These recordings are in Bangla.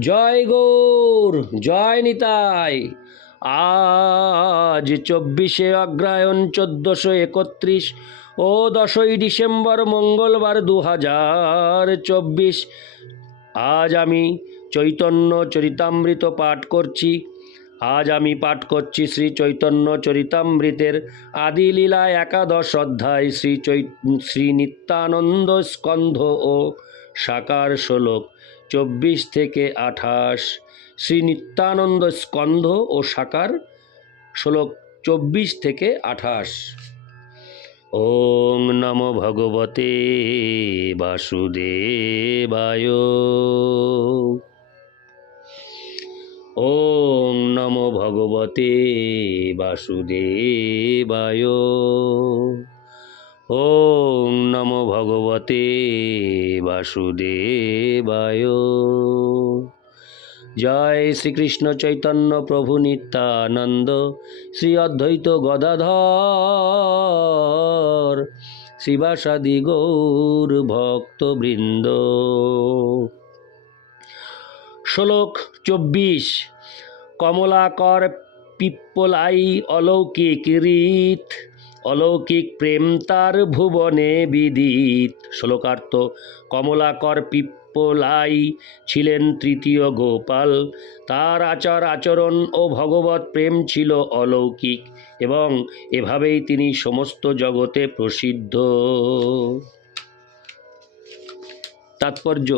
জয় গৌর, জয় নিতাই। আজ চব্বিশে অগ্রায়ণ, চোদ্দোশো একত্রিশ ও দশই ডিসেম্বর মঙ্গলবার দু হাজার চব্বিশ। আজ আমি চৈতন্য চরিতামৃত পাঠ করছি। আজ আমি পাঠ করছি শ্রী চৈতন্য চরিতামৃতের আদিলীলা একাদশ অধ্যায়, শ্রী চৈ, শ্রী নিত্যানন্দ স্কন্ধ ও সাকার শ্লোক। চব্বিশ থেকে আঠাশ। শ্রী নিত্যানন্দ স্কন্ধ ও সাকার শ্লোক চব্বিশ থেকে আঠাশ। ওং নম ভগবতে বাসুদেবায়। ওং নম ভগবতে বাসুদেবায়। ওং নম ভগবতে বাসুদেবায়। জয় শ্রীকৃষ্ণ চৈতন্য প্রভু নিত্যানন্দ, শ্রী অদ্বৈত গদাধর শিবাসাদি গৌর ভক্তবৃন্দ। শ্লোক চব্বিশ, কমলাকর পিপ্পলাই অলৌকিক রীত। অলৌকিক প্রেম তার ভুবনে বিদিত। শ্লোকার্থ, কমলাকর পিপ্পলাই ছিলেন তৃতীয় গোপাল। তার আচার আচরণ ও ভগবত প্রেম ছিল অলৌকিক এবং এভাবেই তিনি সমস্ত জগতে প্রসিদ্ধ। তাৎপর্য,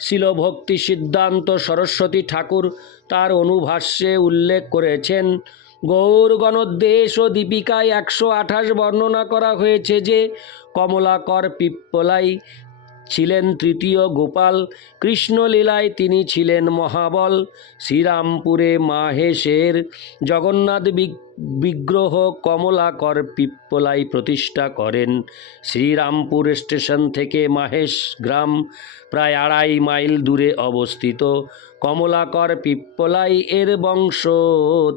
শিলভক্তি সিদ্ধান্ত সরস্বতী ঠাকুর তার অনুভাষ্যে উল্লেখ করেছেন গৌর গণদেশ ও দীপিকায় একশো আঠাশ বর্ণনা করা হয়েছে যে কমলাকর পিপ্পলাই ছিলেন তৃতীয় গোপাল, কৃষ্ণলীলায় তিনি ছিলেন মহাবল, শ্রীরামপুরে মাহেশের জগন্নাথ বিগ- বিগ্রহ কমলাকর পিপ্পলাই প্রতিষ্ঠা করেন। শ্রীরামপুর স্টেশন থেকে মাহেশ গ্রাম প্রায় আড়াই মাইল দূরে অবস্থিত কমলাকর পিপ্পলাই এর বংশ।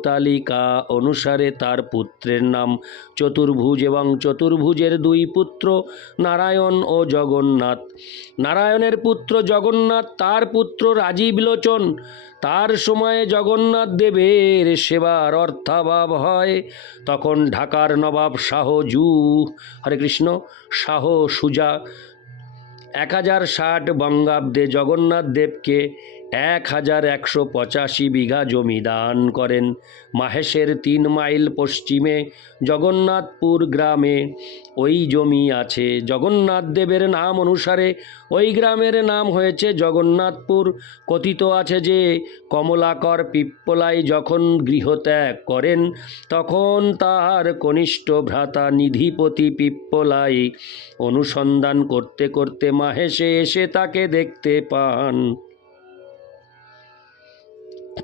তালিকা অনুসারে তার পুত্রের নাম চতুর্ভুজ এবং চতুর্ভুজের দুই পুত্র নারায়ণ ও জগন্নাথ। নারায়ণের পুত্র জগন্নাথ, তার পুত্র রাজীব লোচন। তার সময়ে জগন্নাথ দেবের সেবার অর্থাভাব হয়। তখন ঢাকার নবাব শাহ জু, হরে কৃষ্ণ, শাহ সুজা, এক হাজার ষাট বঙ্গাব্দে জগন্নাথ দেবকে এক হাজার একশো পঁচাশি বিঘা জমি দান করেন। মাহেশের তিন মাইল পশ্চিমে জগন্নাথপুর গ্রামে ওই জমি আছে। জগন্নাথ দেবের নাম অনুসারে ওই গ্রামের নাম হয়েছে জগন্নাথপুর। কথিত আছে যে, কমলাকর পিপ্পলাই যখন গৃহত্যাগ করেন, তখন তার কনিষ্ঠ ভ্রাতা নিধিপতি পিপ্পলাই অনুসন্ধান করতে করতে মাহেশে এসে তাকে দেখতে পান।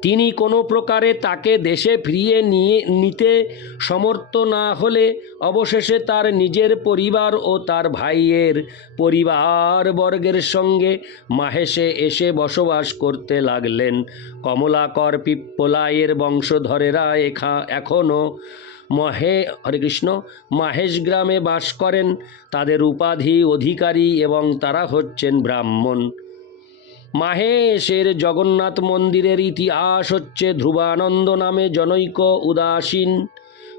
তিনি কোনো প্রকারে তাকে দেশে ফিরিয়ে নিয়ে, নিতে সমর্থ না হলে অবশেষে তার নিজের পরিবার ও তার ভাইয়ের পরিবার বর্গের সঙ্গে মাহেশে এসে বসবাস করতে লাগলেন। কমলাকর পিপ্পলাইয়ের বংশধরেরা এখা এখনও মহে, হরে কৃষ্ণ, মাহেশ গ্রামে বাস করেন। তাদের উপাধি অধিকারী এবং তারা হচ্ছেন ব্রাহ্মণ। মাহেশের জগন্নাথ মন্দিরের ইতিহাস হচ্ছে ধ্রুবানন্দ নামে জনৈক উদাসীন।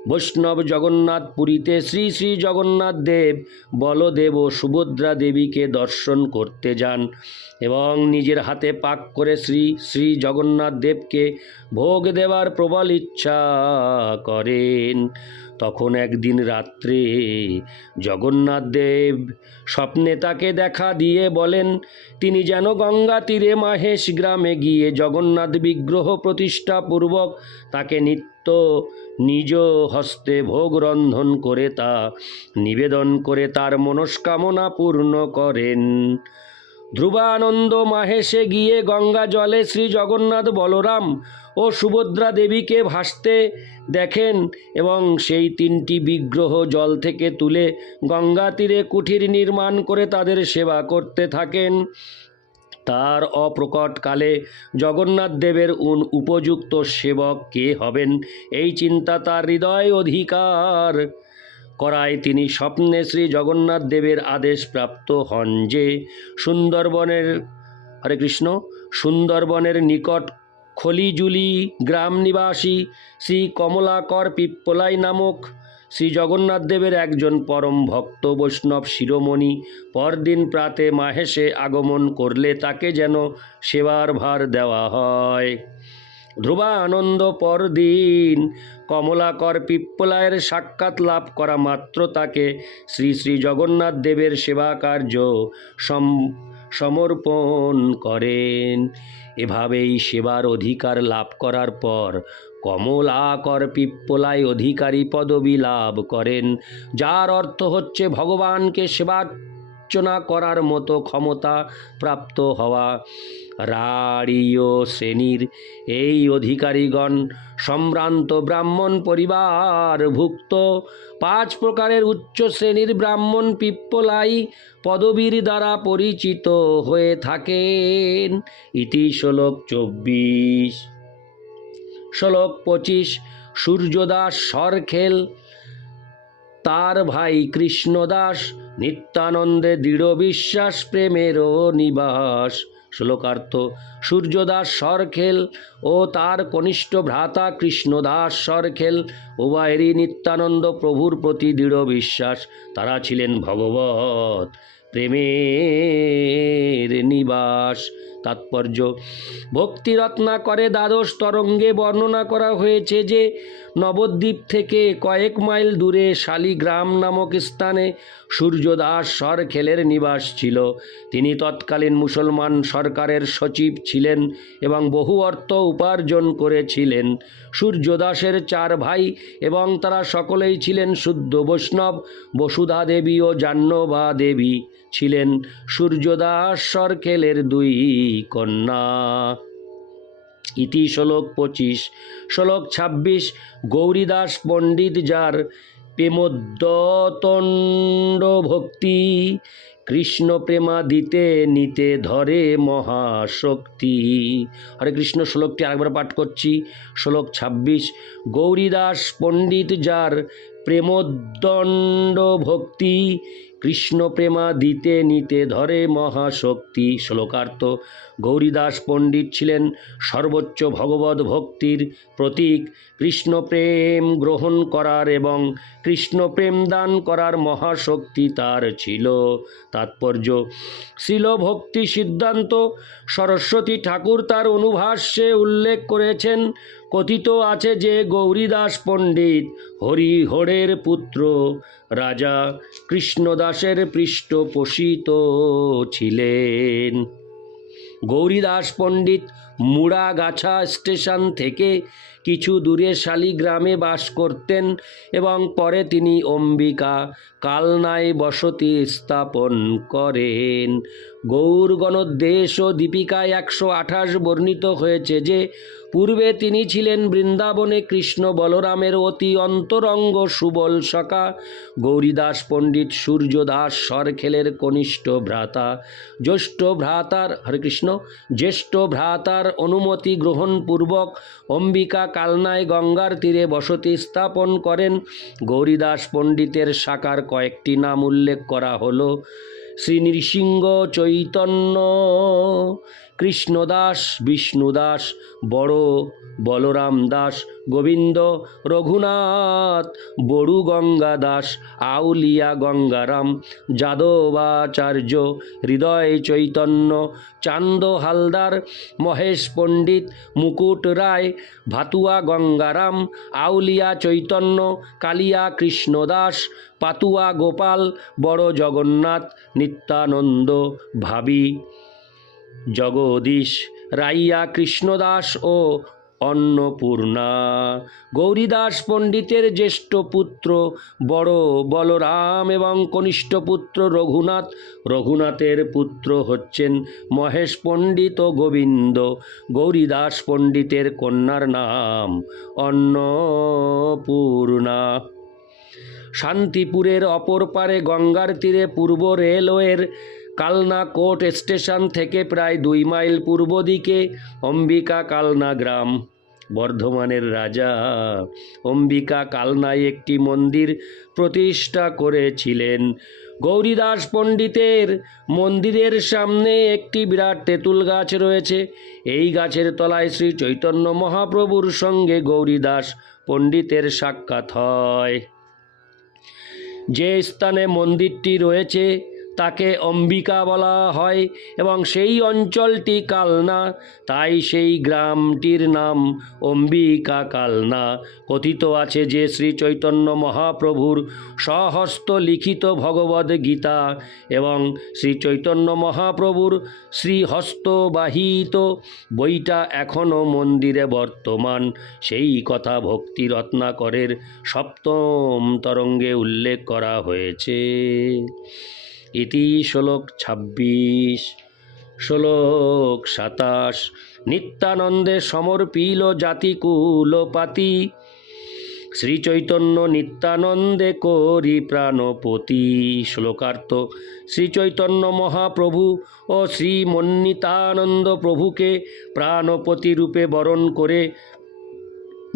বৈষ্ণব জগন্নাথ পুরীতে শ্রী শ্রী জগন্নাথ দেব, বলদেব ও সুভদ্রা দেবীকে দর্শন করতে যান এবং নিজের হাতে পাক করে শ্রী শ্রী জগন্নাথ দেবকে ভোগ দেওয়ার প্রবল ইচ্ছা করেন। তখন একদিন রাত্রে জগন্নাথ দেব স্বপ্নে তাকে দেখা দিয়ে বলেন, তিনি যেন গঙ্গা তীরে মাহেশ গ্রামে গিয়ে জগন্নাথ বিগ্রহ প্রতিষ্ঠা পূর্বক তাকে নিত্য নিজ হস্তে ভোগ রন্ধন করে তা নিবেদন করে তার মনস্কামনা পূর্ণ করেন। ধ্রুবানন্দ মাহেশে গিয়ে গঙ্গা জলে শ্রী জগন্নাথ বলরাম ও সুভদ্রা দেবীকে ভাসতে দেখেন এবং সেই তিনটি বিগ্রহ জল থেকে তুলে গঙ্গা তীরে কুঠির নির্মাণ করে তাদের সেবা করতে থাকেন। তার অপ্রকটকালে জগন্নাথ দেবের উন উপযুক্ত সেবক কে হবেন? এই চিন্তা তার হৃদয় অধিকার। করায় তিনি স্বপ্নে শ্রী জগন্নাথ দেবের আদেশ প্রাপ্ত হন যে সুন্দরবনের, হরে কৃষ্ণ, সুন্দরবনের নিকট খলিজুলি গ্রাম নিবাসী শ্রী কমলাকর পিপ্পলাই নামক শ্রী জগন্নাথ দেবের একজন পরম ভক্ত বৈষ্ণব শিরোমণি পরদিন প্রাতে মাহেশে আগমন করলে তাকে যেন সেবার ভার দেওয়া হয়। ধ্রুবানন্দ পরদিন কমলাকর পিপ্পলায়ের সাক্ষাৎ লাভ করা মাত্র তাকে শ্রী শ্রী জগন্নাথ দেবের সেবা কার্য সম- সমর্পণ করেন। এভাবেই সেবার অধিকার লাভ করার পর কমলাকর পিপ্পলায় অধিকারী পদবি লাভ করেন। যার অর্থ হচ্ছে ভগবানকে সেবার্চনা করার মতো ক্ষমতা প্রাপ্ত হওয়া রাড়ীয় শ্রেণির এই অধিকারীগণ সম্ভ্রান্ত ব্রাহ্মণ পরিবারভুক্ত, পাঁচ প্রকারের উচ্চ শ্রেণির ব্রাহ্মণ পিপ্পলাই পদবীর দ্বারা পরিচিত হয়ে থাকেন। ইতি শ্লোক চব্বিশ। শ্লোক পঁচিশ, সূর্যদাস সরখেল, তার ভাই কৃষ্ণদাস নিত্যানন্দে দৃঢ় বিশ্বাস, প্রেমেরও নিবাস। শ্লোকার্থ, সূর্যদাস সরখেল ও তার কনিষ্ঠ ভ্রাতা কৃষ্ণদাস সরখেল উভয়েরই নিত্যানন্দ প্রভুর প্রতি দৃঢ় বিশ্বাস, তারা ছিলেন ভগবত প্রেমের নিবাস। তাৎপর্য। ভক্তিরত্না করে দ্বাদশ তরঙ্গে বর্ণনা করা হয়েছে যে, নবদ্বীপ থেকে কয়েক মাইল দূরে শালিগ্রাম নামক স্থানে সূর্যদাস সরখেলের নিবাস ছিল। তিনি তৎকালীন মুসলমান সরকারের সচিব ছিলেন এবং বহু অর্থ উপার্জন করেছিলেন। সূর্যদাসের চার ভাই এবং তারা সকলেই ছিলেন শুদ্ধ বৈষ্ণব। বসুধা দেবী ও জাহ্নবা দেবী ছিলেন সূর্যদাস সরখেলের দুই কন্যা। ইতি শ্লোক পঁচিশ। শ্লোক ছাব্বিশ, গৌরীদাস পণ্ডিত যার প্রেমোদ্যতণ্ড ভক্তি কৃষ্ণ প্রেমা দিতে নিতে ধরে মহাশক্তি। হরে কৃষ্ণ, শ্লোকটি আরেকবার পাঠ করছি। শ্লোক ছাব্বিশ, গৌরীদাস পণ্ডিত যার প্রেমোদ্দণ্ড ভক্তি, কৃষ্ণ প্রেমা দিতে নিতে ধরে মহাশক্তি। শ্লোকার্থ, গৌরীদাস পণ্ডিত ছিলেন সর্বোচ্চ ভগবত ভক্তির প্রতীক। কৃষ্ণ প্রেম গ্রহণ করার এবং কৃষ্ণ প্রেম দান করার মহাশক্তি তার ছিল। তাৎপর্য শিল ভক্তি সিদ্ধান্ত, সরস্বতী ঠাকুর তার অনুভাষ্যে উল্লেখ করেছেন, কথিত আছে যে গৌরীদাস পণ্ডিত হরিহরের পুত্র রাজা কৃষ্ণদাসের পৃষ্ঠপোষিত ছিলেন। গৌরীদাস পণ্ডিত মুড়াগাছা স্টেশন থেকে কিছু দূরে শালিগ্রামে বাস করতেন এবং পরে তিনি অম্বিকা কালনায় বসতি স্থাপন করেন। গৌরগণোদ্দেশ ও দীপিকায় একশো আঠাশ বর্ণিত হয়েছে যে, পূর্বে তিনি ছিলেন বৃন্দাবনে কৃষ্ণ বলরামের অতি অন্তরঙ্গ সুবল সখা, গৌরীদাস পণ্ডিত সূর্যদাস সরখেলের কনিষ্ঠ ভ্রাতা, জ্যেষ্ঠ ভ্রাতার, হরে কৃষ্ণ, জ্যেষ্ঠ ভ্রাতার অনুমতি গ্রহণপূর্বক অম্বিকা কালনায় গঙ্গার তীরে বসতি স্থাপন করেন। গৌরীদাস পণ্ডিতের শাখার কয়েকটি নাম উল্লেখ করা হলো, শ্রী নৃসিংহ চৈতন্য। কৃষ্ণদাস, বিষ্ণুদাস, বড় বলরাম দাস, গোবিন্দ রঘুনাথ, বড়ু গঙ্গা দাস, আউলিয়া গঙ্গারাম, যাদবাচার্য, হৃদয় চৈতন্য, চান্দ হালদার, মহেশ পণ্ডিত, মুকুট রায়, ভাতুয়া গঙ্গারাম, আউলিয়া চৈতন্য, কালিয়া কৃষ্ণদাস, পাতুয়া গোপাল, বড় জগন্নাথ, নিত্যানন্দ ভাবি। জগদীশ, রাইয়া কৃষ্ণদাস ও অন্নপূর্ণা। গৌরীদাস পণ্ডিতের জ্যেষ্ঠ পুত্র বড় বলরাম এবং কনিষ্ঠ পুত্র রঘুনাথ। রঘুনাথের পুত্র হচ্ছেন মহেশ পণ্ডিত ও গোবিন্দ। গৌরীদাস পণ্ডিতের কন্যার নাম অন্নপূর্ণা। শান্তিপুরের অপর পারে গঙ্গার তীরে পূর্ব রেলওয়ের কালনা কোর্ট স্টেশন থেকে প্রায় দুই মাইল পূর্ব দিকে অম্বিকা কালনা গ্রাম। বর্ধমানের রাজা অম্বিকা কালনায় একটি মন্দির প্রতিষ্ঠা করেছিলেন। গৌরীদাস পণ্ডিতের মন্দিরের সামনে একটি বিরাট তেঁতুল গাছ রয়েছে। এই গাছের তলায় শ্রী চৈতন্য মহাপ্রভুর সঙ্গে গৌরীদাস পণ্ডিতের সাক্ষাৎ হয়। যে স্থানে মন্দিরটি রয়েছে তাকে অম্বিকা বলা হয় এবং সেই অঞ্চলটি কালনা। তাই সেই গ্রামটির নাম অম্বিকা কালনা। কথিত আছে যে শ্রী চৈতন্য মহাপ্রভুর স্বহস্ত লিখিত ভগবদ গীতা এবং শ্রী চৈতন্য মহাপ্রভুর শ্রীহস্তবাহিত বইটা এখনও মন্দিরে বর্তমান। সেই কথা ভক্তি রত্নাকরের সপ্তম তরঙ্গে উল্লেখ করা হয়েছে। ইতি শ্লোক ছাব্বিশ। শ্লোক সাতাশ, নিত্যানন্দে সমর্পিল জাতিকুলপাতি। শ্রীচৈতন্য নিত্যানন্দে করি প্রাণপতি। শ্লোকার্থ, শ্রীচৈতন্য মহাপ্রভু ও শ্রী মন্নিতানন্দ প্রভুকে প্রাণপতি রূপে বরণ করে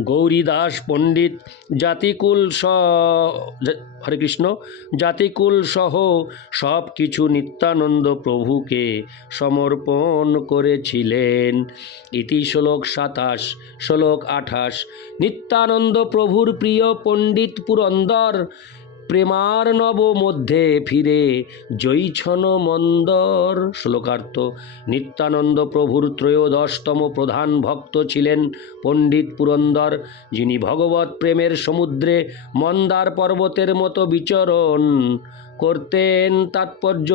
গৌরীদাস পণ্ডিত জাতিকুল স হরে কৃষ্ণ, জাতিকুল সহ সব কিছু নিত্যানন্দ প্রভুকে সমর্পণ করেছিলেন। ইতি শ্লোক সাতাশ, শ্লোক আঠাশ। নিত্যানন্দ প্রভুর প্রিয় পণ্ডিত পুরন্দর প্রেমার্ণব মধ্যে ফিরে। জৈছন মন্দর। শ্লোকার্থ, নিত্যানন্দ প্রভুর ত্রয়োদশতম প্রধান ভক্ত ছিলেন পণ্ডিত পুরন্দর, যিনি ভগবত প্রেমের সমুদ্রে মন্দার পর্বতের মতো বিচরণ করতেন। তাৎপর্য,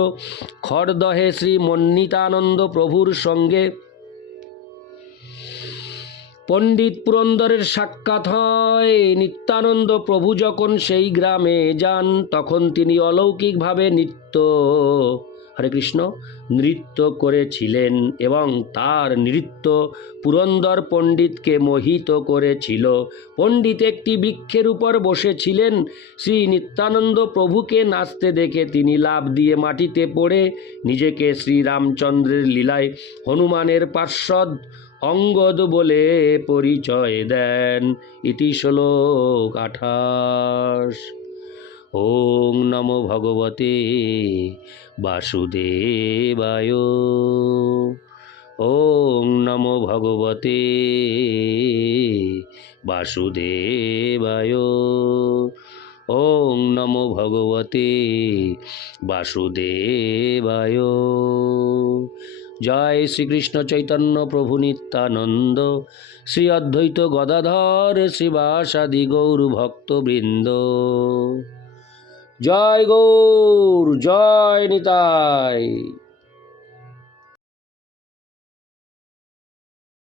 খড়দহে শ্রী মন্নিতানন্দ প্রভুর সঙ্গে পণ্ডিত পুরন্দরের সাক্ষাৎ হয়। নিত্যানন্দ প্রভু যখন সেই গ্রামে যান তখন তিনি অলৌকিকভাবে নৃত্য হরে কৃষ্ণ। নৃত্য করেছিলেন এবং তার নৃত্য পুরন্দর পণ্ডিতকে মোহিত করেছিল। পণ্ডিত একটি বৃক্ষের উপর বসেছিলেন। শ্রী নিত্যানন্দ প্রভুকে নাচতে দেখে তিনি লাভ দিয়ে মাটিতে পড়ে। নিজেকে শ্রীরামচন্দ্রের লীলায় হনুমানের পার্শ্বদ অঙ্গদ বলে পরিচয় দেন। ইতি শ্লোক আঠাশ। ওং নমো ভগবতে বাসুদেবায়। ওং নমো ভগবতে বাসুদেবায়। ওং নমো ভগবতে বাসুদেবায়। জয় শ্রীকৃষ্ণ চৈতন্য প্রভু নিত্যানন্দ, শ্রী অদ্বৈত গদাধর শ্রীবাসাদি গৌর ভক্তবৃন্দ জয় গৌর জয় নিতাই।